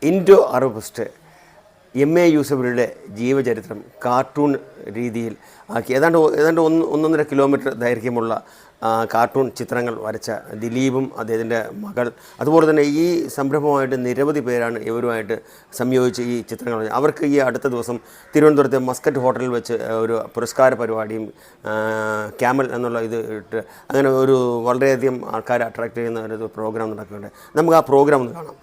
Indo-Arabist M A യൂസഫിയുടെ ജീവചരിത്രം cartoon രീതിയിൽ ആക്കി. ഏതാണ്ട് ഏതാണ്ട് ഒന്ന് ഒന്നൊന്നര കിലോമീറ്റർ ദൈർഘ്യമുള്ള കാർട്ടൂൺ ചിത്രങ്ങൾ വരച്ച ദിലീപും അദ്ദേഹത്തിന്റെ മകൾ. അതുപോലെ തന്നെ ഈ സംരംഭമായിട്ട് നിരവധി പേരാണ് ഇവരുമായിട്ട് സംയോജിച്ച് ഈ ചിത്രങ്ങൾ അവർക്ക് ഈ അടുത്ത ദിവസം തിരുവനന്തപുരത്തെ മസ്കറ്റ് ഹോട്ടലിൽ വെച്ച് ഒരു പുരസ്കാര പരിപാടിയും ക്യാമൽ എന്നുള്ള ഇത് ഇട്ട് അങ്ങനെ ഒരു വളരെയധികം ആൾക്കാരെ അട്രാക്ട് ചെയ്യുന്ന ഒരു പ്രോഗ്രാം നടക്കുന്നുണ്ട്. നമുക്ക് ആ പ്രോഗ്രാം ഒന്ന് കാണാം.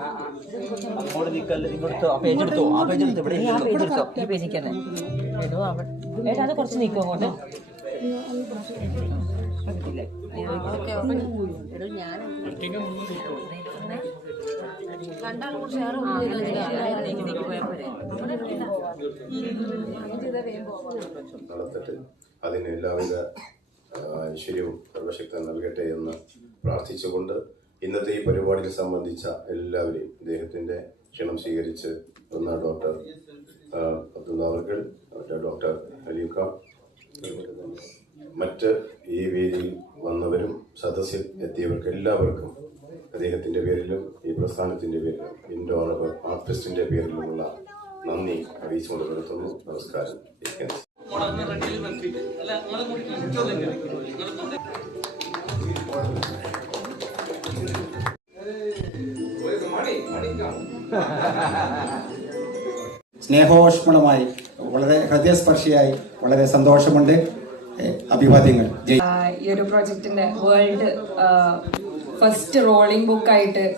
അങ്ങോട്ട് നിൽക്കല്ലേ ഇങ്ങോട്ട് ആ പേജ് എടുത്തോ? ആ പേജ് എടുത്തോ? ഇവിടെ ഈ ആ പേജ് എടുത്തോ? ഈ പേജിൽ തന്നെ എടോ അവിടെ ഏട്ടാ അത് കുറച്ച് നീക്കും അങ്ങോട്ട്? അതിന് എല്ലാവിധ ആ, ഐശ്വര്യവും സർവശക്തൻ നൽകട്ടെ എന്ന് പ്രാർത്ഥിച്ചുകൊണ്ട് ഇന്നത്തെ ഈ പരിപാടിയിൽ സംബന്ധിച്ച എല്ലാവരെയും അദ്ദേഹത്തിന്റെ ക്ഷണം സ്വീകരിച്ച് വന്ന ഡോക്ടർ അബ്ദുള്ള അവർകൾ ഡോക്ടർ അലീഖ. മറ്റ് ഈ വേദിയിൽ വന്നവരും സദസ്സിൽ എത്തിയവർക്ക് എല്ലാവർക്കും അദ്ദേഹത്തിന്റെ പേരിലും ഈ പ്രസ്ഥാനത്തിന്റെ പേരിലും ഇൻഡോ അറബ് ആർട്ടിസ്റ്റിന്റെ പേരിലുമുള്ള നന്ദി അറിയിച്ചുകൊണ്ട് നിർത്തുന്നു. നമസ്കാരം. സ്നേഹോഷ്മളമായി വളരെ ഹൃദയസ്പർശിയായി വളരെ സന്തോഷമുണ്ട്. അഭിവാദ്യങ്ങൾ. ഈ ഒരു പ്രോജക്റ്റിന്റെ വേൾഡ് ഫസ്റ്റ് റോളിംഗ് ബുക്കായിട്ട്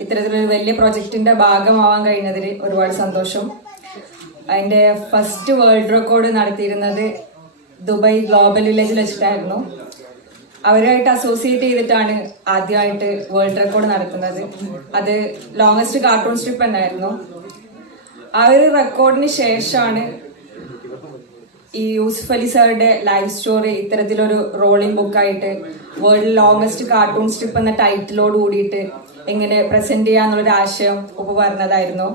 ഇത്തരത്തിലൊരു വലിയ പ്രോജക്റ്റിന്റെ ഭാഗമാവാൻ കഴിഞ്ഞതിൽ ഒരുപാട് സന്തോഷം. അതിന്റെ ഫസ്റ്റ് വേൾഡ് റെക്കോർഡ് നടത്തിയിരുന്നത് ദുബായ് ഗ്ലോബൽ വില്ലേജിൽ വെച്ചിട്ടായിരുന്നു. അവരുമായിട്ട് അസോസിയേറ്റ് ചെയ്തിട്ടാണ് ആദ്യമായിട്ട് വേൾഡ് റെക്കോർഡ് നടത്തുന്നത്. അത് ലോങ്സ്റ്റ് കാർട്ടൂൺ സ്ട്രിപ്പ് എന്നായിരുന്നു ആ ഒരു റെക്കോർഡിന് ശേഷമാണ് ഈ യൂസുഫ് അലി സാറുടെ ലൈഫ് സ്റ്റോറി ഇത്തരത്തിലൊരു റോളിംഗ് ബുക്കായിട്ട് വേൾഡ് ലോങ്സ്റ്റ് കാർട്ടൂൺ സ്ട്രിപ്പ് എന്ന ടൈറ്റിലോട് കൂടിയിട്ട് എങ്ങനെ പ്രസന്റ് ചെയ്യാന്നുള്ളൊരു ആശയം ഒപ്പ് പറഞ്ഞതായിരുന്നു.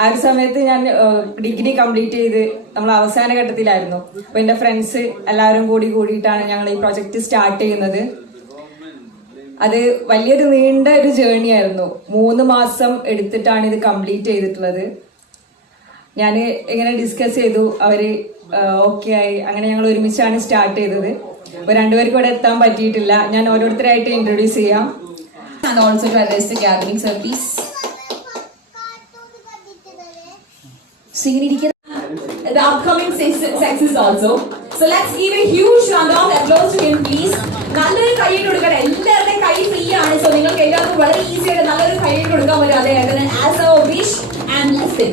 ആ ഒരു സമയത്ത് ഞാൻ ഡിഗ്രി കംപ്ലീറ്റ് ചെയ്ത് നമ്മൾ അവസാന ഘട്ടത്തിലായിരുന്നു. അപ്പൊ എന്റെ ഫ്രണ്ട്സ് എല്ലാവരും കൂടി കൂടിയിട്ടാണ് ഞങ്ങൾ ഈ പ്രോജക്റ്റ് സ്റ്റാർട്ട് ചെയ്യുന്നത്. അത് വലിയൊരു നീണ്ട ഒരു ജേണി ആയിരുന്നു. മൂന്ന് മാസം എടുത്തിട്ടാണ് ഇത് കംപ്ലീറ്റ് ചെയ്തിട്ടുള്ളത്. ഞാൻ ഇങ്ങനെ ഡിസ്കസ് ചെയ്തു. അവർ ഓക്കെ ആയി. അങ്ങനെ ഞങ്ങൾ ഒരുമിച്ചാണ് സ്റ്റാർട്ട് ചെയ്തത്. അപ്പൊ രണ്ടുപേർക്കും ഇവിടെ എത്താൻ പറ്റിയിട്ടില്ല. ഞാൻ ഓരോരുത്തരായിട്ട് ഇൻട്രൊഡ്യൂസ് ചെയ്യാം. And also to gathering, the upcoming sexes also. So let's give a huge round of applause to him, please. നല്ലൊരു കൈ കൊടുക്കണം എല്ലാവരുടെയും കൈ ഫ്രീ ആണ് സോ നിങ്ങൾക്ക് എല്ലാവർക്കും വളരെ ഈസി ആയിട്ട് നല്ലൊരു കൈ കൊടുക്കാൻ പറ്റും അദ്ദേഹത്തിന് as a wish and lesson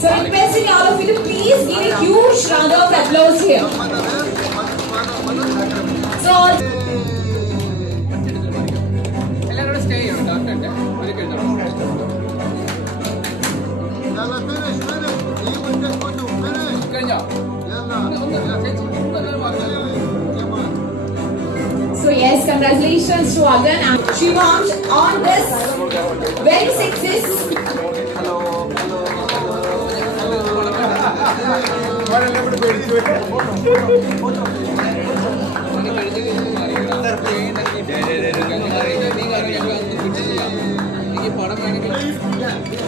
So requesting all of you to please give a huge round of applause here. So So yes, congratulations to Agan and Shivang on this very success. So yes,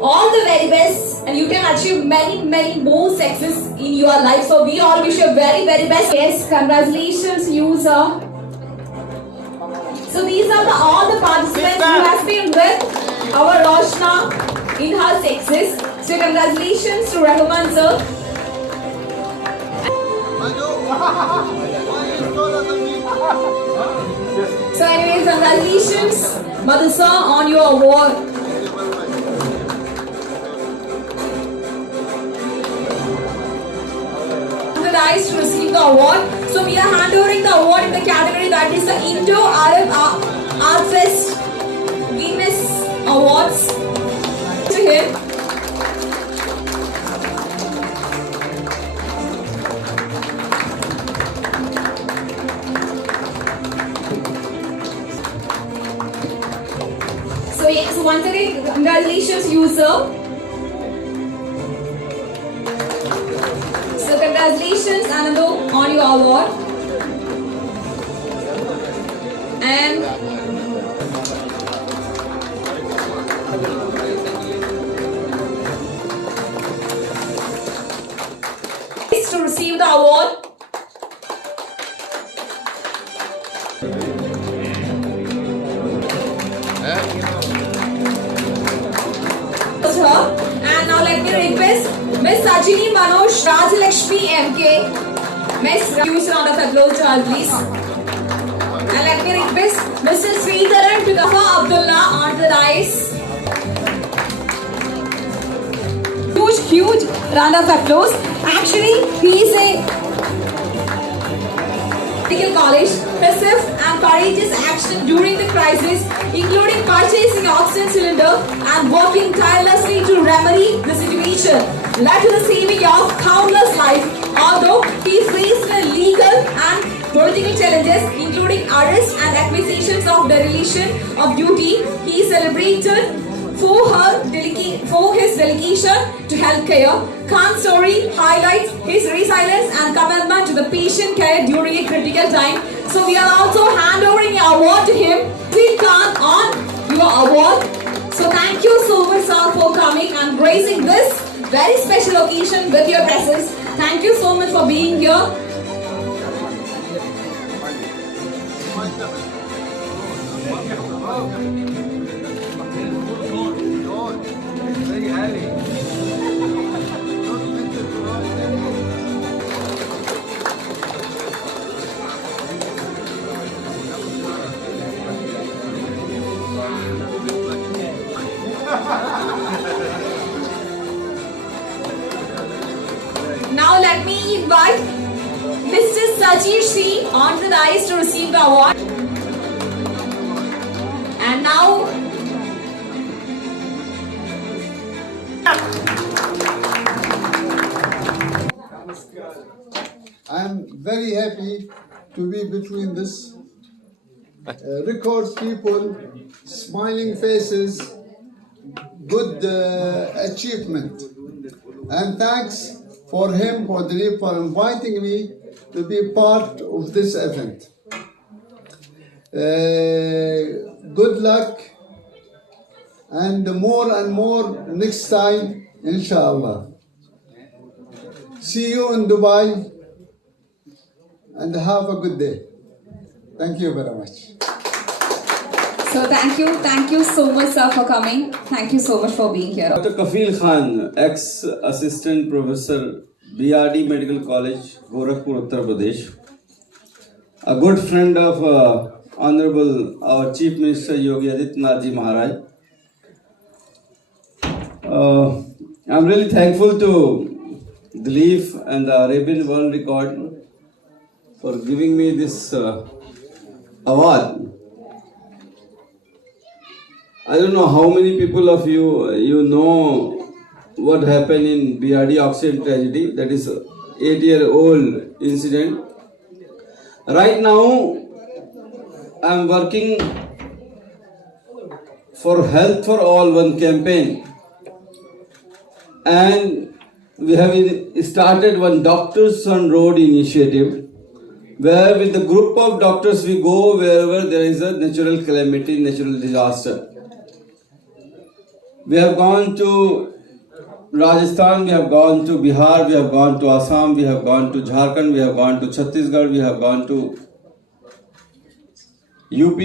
all the very best, and you can achieve many many more success in your life. So we all wish you very very best. Yes, congratulations, you sir. So these are the, all the participants who has been with our Roshna in her success So congratulations to Rahman sir. So anyways, congratulations Mother sir on your award. Guys to receive the award So we are handovering the award in the category that is the Indo-Arab Art Fest Guinness Awards to him. So yes, once again, congratulations you sir. Congratulations Anando on your award. And to receive the award. Miss, use round of applause to please. And let me request Mr. Sridharan to Gafa Abdullah on the dais. Huge, huge round of applause. Actually, he is a Medical College, passive and courageous action during the crisis, including purchasing oxygen cylinder and working tirelessly to remedy the situation, led to the saving of countless lives. Although he faced legal and political challenges, including arrest and accusations of dereliction of duty, he celebrated for her for his delegation to healthcare. Khan's story highlights his resilience and commitment to the patient care during a critical time. So we are also handovering your award to him. Feel Khan on your award. So thank you so much, sir, for coming and gracing this very special occasion with your presence. Thank you so much for being here. Now I am very happy to be between this uh, records people, smiling faces, good uh, achievement. And thanks for him, for Dilip, for inviting me to be part of this event. Uh, good luck and more and more next time, inshallah. See you in Dubai and have a good day. Thank you very much. So thank you, thank you so much, sir, for coming. Thank you so much for being here. Dr. Kafil Khan, ex assistant professor, BRD Medical College, Gorakhpur, Uttar Pradesh. A good friend of uh, Honorable our Chief Minister Yogi Adityanath Ji Maharaj. Uh, I'm really thankful to the Dilip and the Arabian World Record for giving me this uh, award. I don't know how many people of you you know what happened in BRD oxygen tragedy. That is a eight-year-old incident. Right now, I'm working for Health for All one campaign, and we have started one Doctors on Road initiative where with the group of doctors we go wherever there is a natural calamity, natural disaster. We have gone to Rajasthan, we have gone to Bihar, we have gone to Assam, we have gone to Jharkhand, we have gone to Chhattisgarh, we have gone to UP,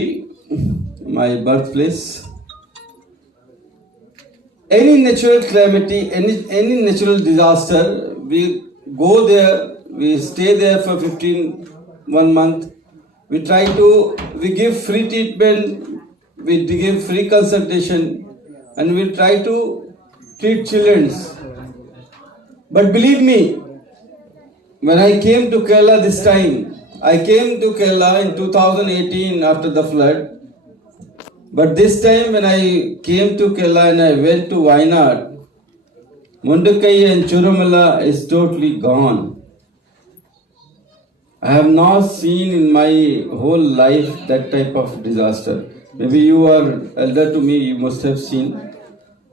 my birthplace. Any natural calamity, any, any natural disaster, we go there, we stay there for 15, one month. We try to, we give free treatment, we give free consultation, and we try to treat children. But believe me, when I came to Kerala this time, I came to Kerala in 2018 after the flood. But this time when I came to Kerala and I went to Wayanad, Mundakai and Churumala is totally gone. I have not seen in my whole life that type of disaster. Maybe you are elder to me, you must have seen.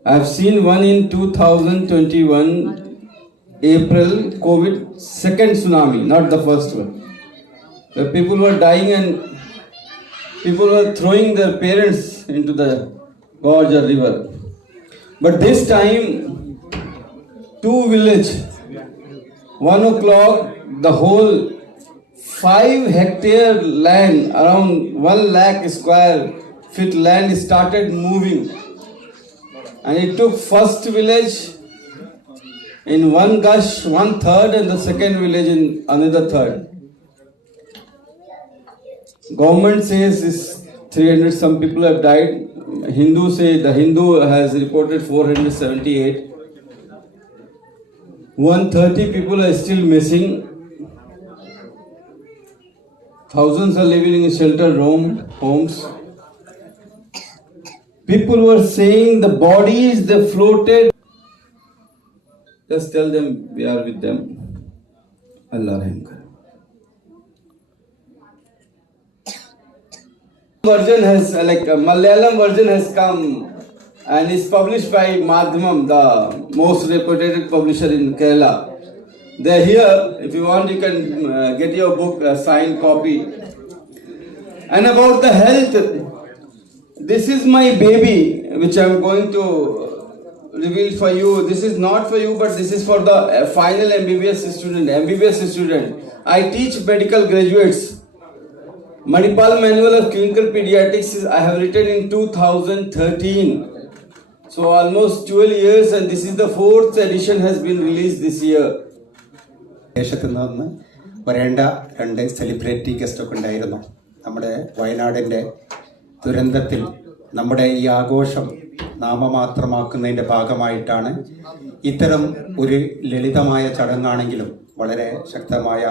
I have seen one in 2021 April COVID second tsunami, not the first one. The people were dying and people were throwing their parents into the gorge or river. But this time, two village, one o'clock, the whole five hectare land around one lakh square feet land started moving. And it took first village in one gush one third and the second village in another third. Government says is 300 some people have died. Hindu say the hindu has reported 478 130 people are still missing Thousands are living in sheltered room, homes. People were saying the bodies they floated. Just tell them we are with them. Allah Rahim. Version has uh, like a Malayalam version has come and is published by Madhumam, the most reputed publisher in Kerala. They're here. If you want, you can uh, get your book, a signed copy. And about the health, this is my baby, which I'm going to reveal for you. This is not for you, but this is for the uh, final MBBS student. MBBS student. I teach medical graduates. Manipal Manual of Clinical Pediatrics is, I have written in 2013. So almost 12 years, and this is the fourth edition has been released this year. ദേശത്ത് നിന്ന് വരേണ്ട രണ്ട് celebrity ഗസ്റ്റൊക്കെ ഉണ്ടായിരുന്നു. നമ്മുടെ വയനാടിന്റെ ദുരന്തത്തിൽ നമ്മുടെ ഈ ആഘോഷം നാമമാത്രമാക്കുന്നതിന്റെ ഭാഗമായിട്ടാണ് ഇത്തരം ഒരു ലളിതമായ ചടങ്ങാണെങ്കിലും വളരെ ശക്തമായ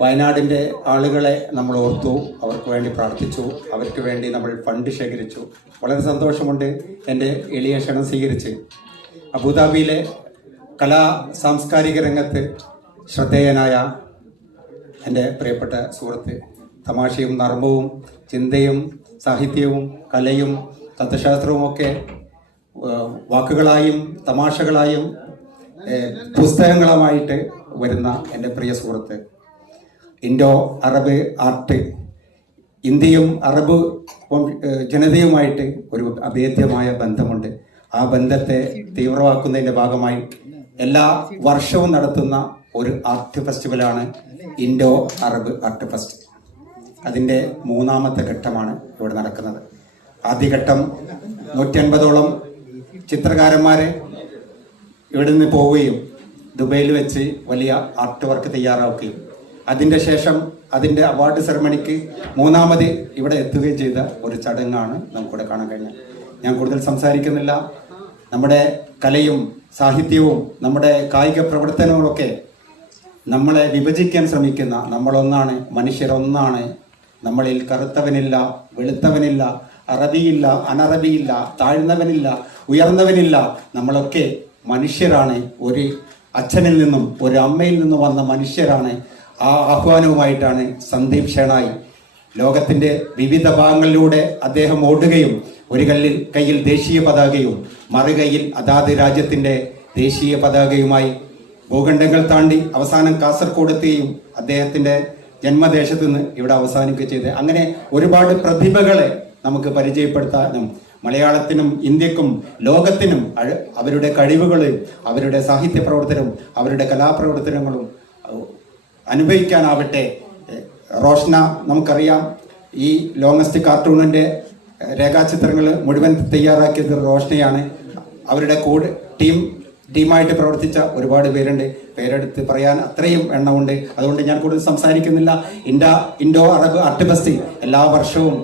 വയനാടിന്റെ ആളുകളെ നമ്മൾ ഓർത്തു അവർക്ക് വേണ്ടി പ്രാർത്ഥിച്ചു അവർക്ക് വേണ്ടി നമ്മൾ ഫണ്ട് ശേഖരിച്ചു. വളരെ സന്തോഷമുണ്ട് എന്റെ എളിയ ക്ഷണം സ്വീകരിച്ച്. അബുദാബിയിലെ കലാ സാംസ്കാരിക രംഗത്ത് ശ്രദ്ധേയനായ എന്റെ പ്രിയപ്പെട്ട സുഹൃത്ത് തമാശയും നർമ്മവും ചിന്തയും സാഹിത്യവും കലയും തത്വശാസ്ത്രവുമൊക്കെ വാക്കുകളായും തമാശകളായും പുസ്തകങ്ങളുമായിട്ട് വരുന്ന എന്റെ പ്രിയ സുഹൃത്ത്. ഇൻഡോ അറബ് ആർട്ട് ഇന്ത്യയും അറബ് ജനതയുമായിട്ട് ഒരു അഭേദ്യമായ ബന്ധമുണ്ട്. ആ ബന്ധത്തെ തീവ്രമാക്കുന്നതിന്റെ ഭാഗമായി എല്ലാ വർഷവും നടത്തുന്ന ഒരു ആർട്ട് ഫെസ്റ്റിവലാണ് ഇൻഡോ അറബ് ആർട്ട് ഫെസ്റ്റ്. അതിന്റെ മൂന്നാമത്തെ ഘട്ടമാണ് ഇവിടെ നടക്കുന്നത്. ആദ്യഘട്ടം നൂറ്റി അൻപതോളം ചിത്രകാരന്മാരെ ഇവിടെ നിന്ന് പോവുകയും ദുബൈയിൽ വെച്ച് വലിയ ആർട്ട് വർക്ക് തയ്യാറാക്കുകയും അതിന്റെ ശേഷം അതിന്റെ അവാർഡ് സെറമണിക്ക് മൂന്നാമത് ഇവിടെ എത്തുകയും ചെയ്ത ഒരു ചടങ്ങാണ് നമുക്കിവിടെ കാണാൻ കഴിഞ്ഞത്. ഞാൻ കൂടുതൽ സംസാരിക്കുന്നില്ല. നമ്മുടെ കലയും സാഹിത്യവും നമ്മുടെ കായിക പ്രവർത്തനങ്ങളൊക്കെ നമ്മളെ വിഭജിക്കാൻ ശ്രമിക്കുന്ന നമ്മളൊന്നാണ് മനുഷ്യരൊന്നാണ്. നമ്മളിൽ കറുത്തവനില്ല വെളുത്തവനില്ല അറബിയില്ല അനറബിയില്ല താഴ്ന്നവനില്ല ഉയർന്നവനില്ല. നമ്മളൊക്കെ മനുഷ്യരാണ്. ഒരു അച്ഛനിൽ നിന്നും ഒരു അമ്മയിൽ നിന്നും വന്ന മനുഷ്യരാണ്. ആ ആഹ്വാനവുമായിട്ടാണ് സന്ദീപ് ഷെണായി ലോകത്തിന്റെ വിവിധ ഭാഗങ്ങളിലൂടെ അദ്ദേഹം ഓടുകയും ഒരു കല്ലിൽ കയ്യിൽ ദേശീയ പതാകയും മറുകൈയിൽ അതാത് രാജ്യത്തിന്റെ ദേശീയ പതാകയുമായി ഭൂഖണ്ഡങ്ങൾ താണ്ടി അവസാനം കാസർഗോഡ് എത്തുകയും അദ്ദേഹത്തിന്റെ ജന്മദേശത്ത് നിന്ന് ഇവിടെ അവസാനിക്കുക ചെയ്ത്. അങ്ങനെ ഒരുപാട് പ്രതിഭകളെ നമുക്ക് പരിചയപ്പെടുത്താനും മലയാളത്തിനും ഇന്ത്യക്കും ലോകത്തിനും അവരുടെ കഴിവുകളും അവരുടെ സാഹിത്യ പ്രവർത്തനവും അവരുടെ കലാപ്രവർത്തനങ്ങളും അനുഭവിക്കാനാവട്ടെ. റോഷ്ന നമുക്കറിയാം ഈ ലോങ്ങസ്റ്റ് കാർട്ടൂണിന്റെ എഹ് രേഖാചിത്രങ്ങൾ മുഴുവൻ തയ്യാറാക്കിയത് റോഷ്നയാണ്. അവരുടെ കൂടെ ടീം ടീമായിട്ട് പ്രവർത്തിച്ച ഒരുപാട് പേരുണ്ട്. പേരെടുത്ത് പറയാൻ അത്രയും എണ്ണമുണ്ട്. അതുകൊണ്ട് ഞാൻ കൂടുതൽ സംസാരിക്കുന്നില്ല. Indo Indo Arab art fest എല്ലാ വർഷവും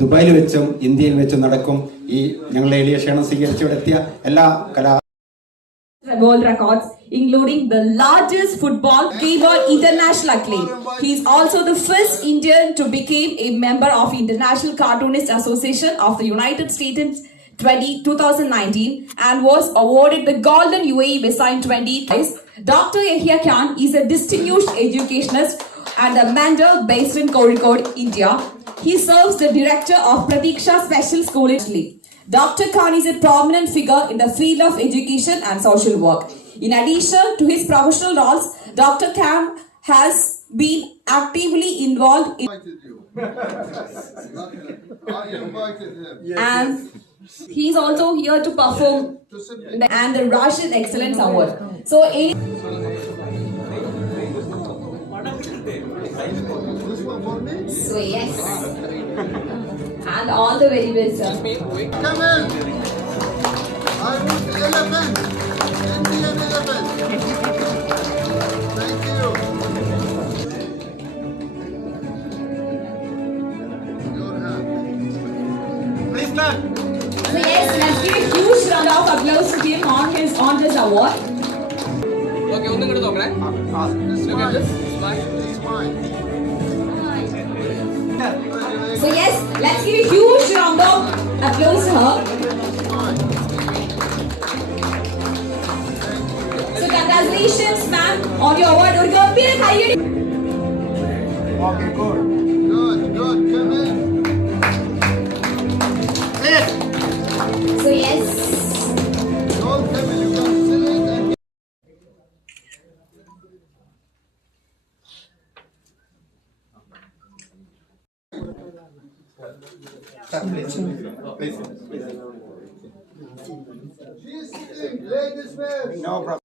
ദുബായിൽ വെച്ചും ഇന്ത്യയിൽ വെച്ചും നടക്കും. ഈ ഞങ്ങളുടെ എളിയ ക്ഷണം സ്വീകരിച്ചു എത്തിയ എല്ലാ കലാ records including the largest football gamer international acclaim. He is also the first Indian to become a member of International Cartoonist Association of the United States in 20, 2019 and was awarded the Golden UAE Visa in 20. Dr. Yahya Khan is a distinguished educationist and a mentor based in Kozhikode, India. He serves the director of Pratiksha Special School in Italy. Dr. Khan is a prominent figure in the field of education and social work. In addition to his professional roles, Dr. Khan has been actively involved in invited you. I invited him and he is also here to perform and the Russian Excellence Award. So, a- This one for me? so yes, and all the very best. sir. Come in. I want elephant. So yes, let's give a huge round of applause to him on your word, Okay, good. Good, good, come in. Sit. So yes. Come in, and... Ladies first. No problem.